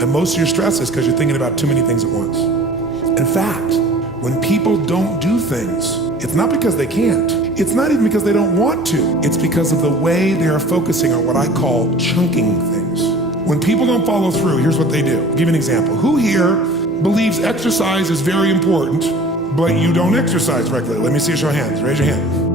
And most of your stress is because you're thinking about too many things at once. In fact, when people don't do things, it's not because they can't. It's not even because they don't want to. It's because of the way they are focusing on what I call chunking things. When people don't follow through, here's what they do. I'll give you an example. Who here believes exercise is very important, but you don't exercise regularly? Let me see a show of hands. Raise your hand.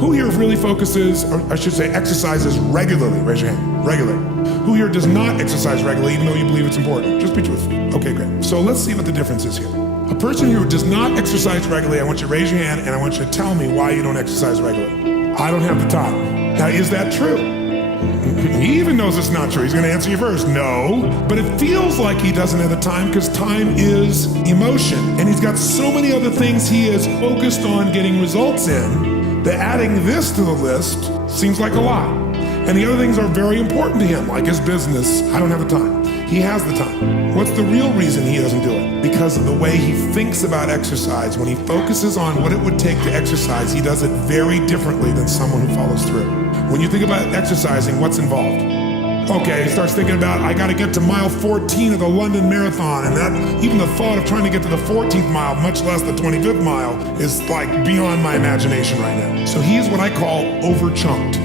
Who here really focuses, or I should say exercises regularly? Raise your hand. Regularly. Who here does not exercise regularly even though you believe it's important? Just be truthful. Okay, great. So let's see what the difference is here. A person who does not exercise regularly, I want you to raise your hand and I want you to tell me why you don't exercise regularly. I don't have the time. Now, is that true? He even knows it's not true. He's going to answer you first. No, but it feels like he doesn't have the time because time is emotion. And he's got so many other things he is focused on getting results in that adding this to the list seems like a lot. And the other things are very important to him, like his business. I don't have the time. He has the time. What's the real reason he doesn't do it? Because of the way he thinks about exercise. When he focuses on what it would take to exercise, he does it very differently than someone who follows through. When you think about exercising, what's involved? Okay, he starts thinking about, I gotta get to mile 14 of the London Marathon, and that, even the thought of trying to get to the 14th mile, much less the 25th mile, is like beyond my imagination right now. So he's what I call over-chunked.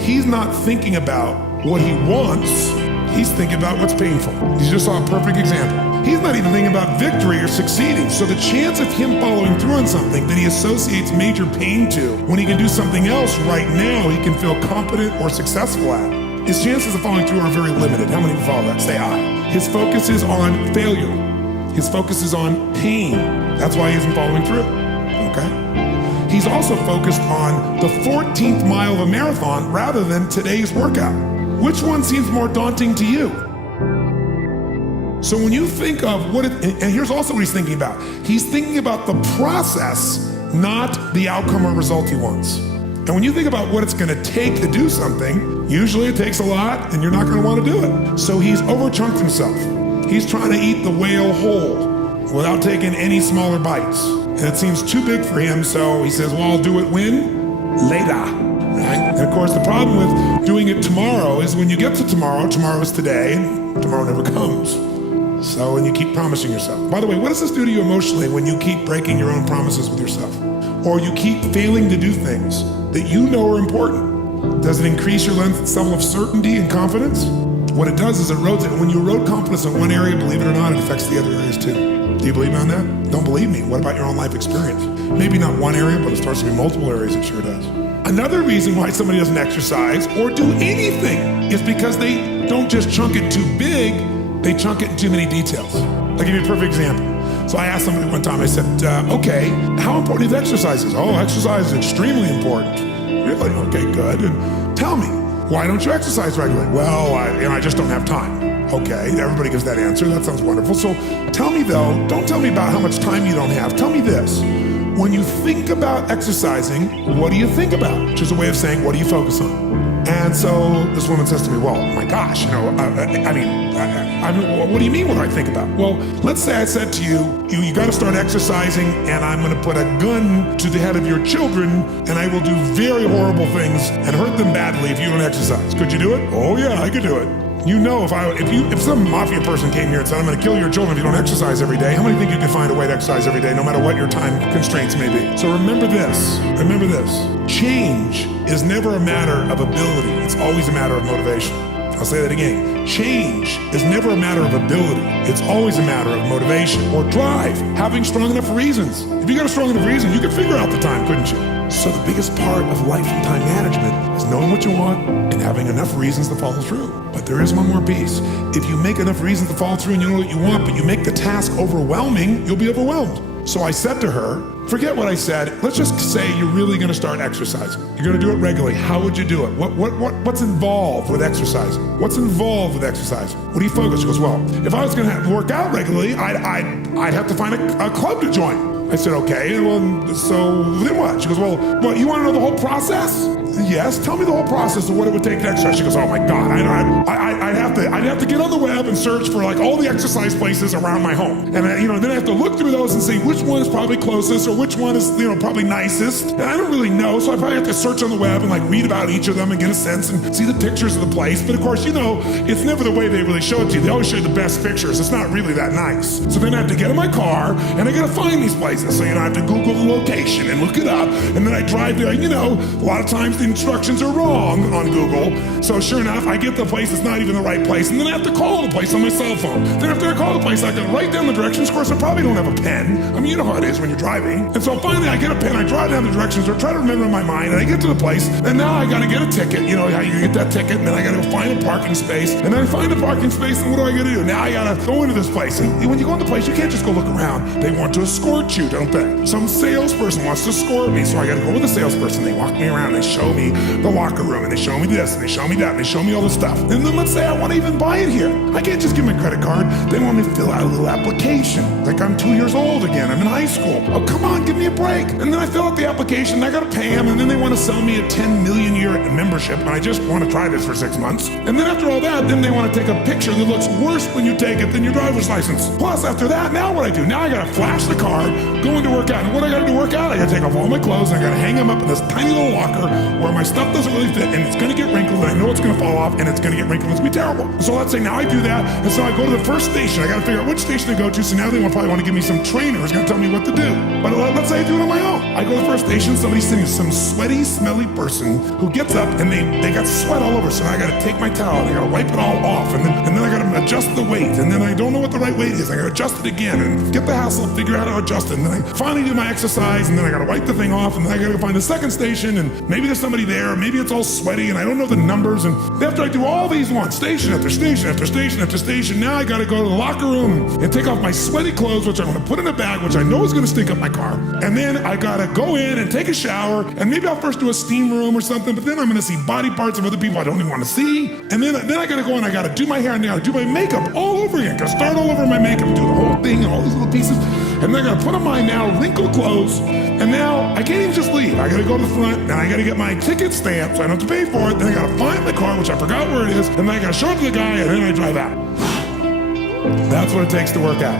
He's not thinking about what he wants, he's thinking about what's painful. You just saw a perfect example. He's not even thinking about victory or succeeding. So the chance of him following through on something that he associates major pain to, when he can do something else right now he can feel competent or successful at, his chances of following through are very limited. How many of you follow that? Say aye. His focus is on failure. His focus is on pain. That's why he isn't following through, okay? He's also focused on the 14th mile of a marathon rather than today's workout. Which one seems more daunting to you? So when you think of what and here's also what he's thinking about. He's thinking about the process, not the outcome or result he wants. And when you think about what it's gonna take to do something, usually it takes a lot and you're not gonna wanna do it. So he's over-chunked himself. He's trying to eat the whale whole without taking any smaller bites. And it seems too big for him, so he says, well, I'll do it when? Later, right? And of course, the problem with doing it tomorrow is when you get to tomorrow is today, and tomorrow never comes. So, and you keep promising yourself. By the way, what does this do to you emotionally when you keep breaking your own promises with yourself? Or you keep failing to do things that you know are important? Does it increase your level of certainty and confidence? What it does is it erodes it. When you erode confidence in one area, believe it or not, it affects the other areas too. Do you believe me on that? Don't believe me. What about your own life experience? Maybe not one area, but it starts to be multiple areas, it sure does. Another reason why somebody doesn't exercise or do anything is because they don't just chunk it too big, they chunk it in too many details. I'll give you a perfect example. So I asked somebody one time, I said, okay, how important is exercise? Oh, exercise is extremely important. Really? Okay, good. And tell me, why don't you exercise regularly? Well, I just don't have time. Okay, everybody gives that answer. That sounds wonderful. So tell me though, don't tell me about how much time you don't have. Tell me this. When you think about exercising, what do you think about? Which is a way of saying, what do you focus on? And so this woman says to me, well, my gosh, what do you mean what do I think about? Well, let's say I said to you got to start exercising and I'm going to put a gun to the head of your children and I will do very horrible things and hurt them badly if you don't exercise. Could you do it? Oh yeah, I could do it. You know, if some mafia person came here and said, I'm going to kill your children if you don't exercise every day, how many think you could find a way to exercise every day, no matter what your time constraints may be? So remember this. Change is never a matter of ability. It's always a matter of motivation. I'll say that again. Change is never a matter of ability. It's always a matter of motivation or drive, having strong enough reasons. If you got a strong enough reason, you could figure out the time, couldn't you? So the biggest part of life and time management is knowing what you want and having enough reasons to follow through. But there is one more piece. If you make enough reasons to follow through and you know what you want, but you make the task overwhelming, you'll be overwhelmed. So I said to her, forget what I said. Let's just say you're really going to start exercising. You're going to do it regularly. How would you do it? What's involved with exercising? What's involved with exercising? What do you focus? She goes, well, if I was going to work out regularly, I'd have to find a club to join. I said, okay, well, so then what? She goes, well, what, you want to know the whole process? Yes, tell me the whole process of what it would take to exercise. She goes, oh my God, I'd have to get on the web and search for like all the exercise places around my home. And then I have to look through those and see which one is probably closest or which one is, probably nicest. And I don't really know, so I probably have to search on the web and like read about each of them and get a sense and see the pictures of the place. But of course, it's never the way they really show it to you. They always show you the best pictures. It's not really that nice. So then I have to get in my car and I gotta find these places. So, I have to Google the location and look it up. And then I drive there. A lot of times the instructions are wrong on Google. So sure enough, I get the place that's not even the right place. And then I have to call the place on my cell phone. Then after I call the place, I can write down the directions. Of course, I probably don't have a pen. You know how it is when you're driving. And so finally I get a pen, I drive down the directions or try to remember in my mind, and I get to the place, and now I gotta get a ticket. You know how you get that ticket, and then I gotta go find a parking space. And then I find a parking space, and what do I gotta do? Now I gotta go into this place. And when you go into the place, you can't just go look around. They want to escort you, don't they? Some salesperson wants to escort me, so I gotta go with the salesperson. They walk me around, they show me the locker room, and they show me this, and they show me that, and they show me all the stuff. And then let's say I wanna even buy it here. I can't just give my credit card. They want me to fill out a little application. Like I'm 2 years old again, I'm in high school. Oh, come on, give me a break. And then I fill out the application, I gotta pay them, and then they wanna sell me a 10 million year membership, and I just wanna try this for 6 months. And then after all that, then they wanna take a picture that looks worse when you take it than your driver's license. Plus after that, now what I do? Now I gotta flash the card, go into work out. And what I gotta do to work out? I gotta take off all my clothes, and I gotta hang them up in this tiny little locker where my stuff doesn't really fit, and it's gonna get wrinkled, and I know it's gonna fall off, and it's gonna get wrinkled, and it's gonna be terrible. So let's say now I do that, and so I go to the first station. I gotta figure out which station to go to, so now they probably wanna give me some trainer who's gonna tell me what to do. But let's say I do it on my own. I go to the first station, somebody's sitting, some sweaty, smelly person who gets up and they got sweat all over. So now I gotta take my towel and I gotta wipe it all off. And then I gotta adjust the weight. And then I don't know what the right weight is. I gotta adjust it again and get the hassle, figure out how to adjust it. And then I finally do my exercise and then I gotta wipe the thing off. And then I gotta go find the second station and maybe there's somebody there. Or maybe it's all sweaty and I don't know the numbers. And after I do all these ones, station after station after station after station, now I gotta go to the locker room and take off my sweaty clothes, which I'm gonna put in a bag, which I know is gonna stink up my car. And then I gotta go in and take a shower, and maybe I'll first do a steam room or something, but then I'm gonna see body parts of other people I don't even wanna see. And then I gotta go and I gotta do my hair and I gotta do my makeup all over again. Gotta start all over my makeup, do the whole thing and all these little pieces. And then I gotta put on my now wrinkled clothes, and now I can't even just leave. I gotta go to the front, and I gotta get my ticket stamped so I don't have to pay for it. Then I gotta find my car, which I forgot where it is, and then I gotta show it to the guy, and then I drive out. That's what it takes to work out.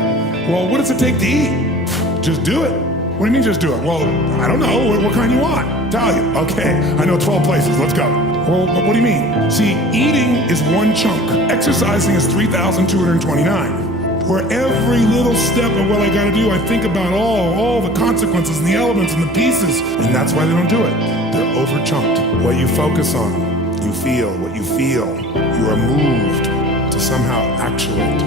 Well, what does it take to eat? Just do it. What do you mean just do it? Well, I don't know. What kind you want? Tell you. Okay, I know 12 places. Let's go. Well, what do you mean? See, eating is one chunk. Exercising is 3,229. Where every little step of what I gotta do, I think about all the consequences and the elements and the pieces. And that's why they don't do it. They're over-chunked. What you focus on, you feel. What you feel, you are moved to somehow actuate.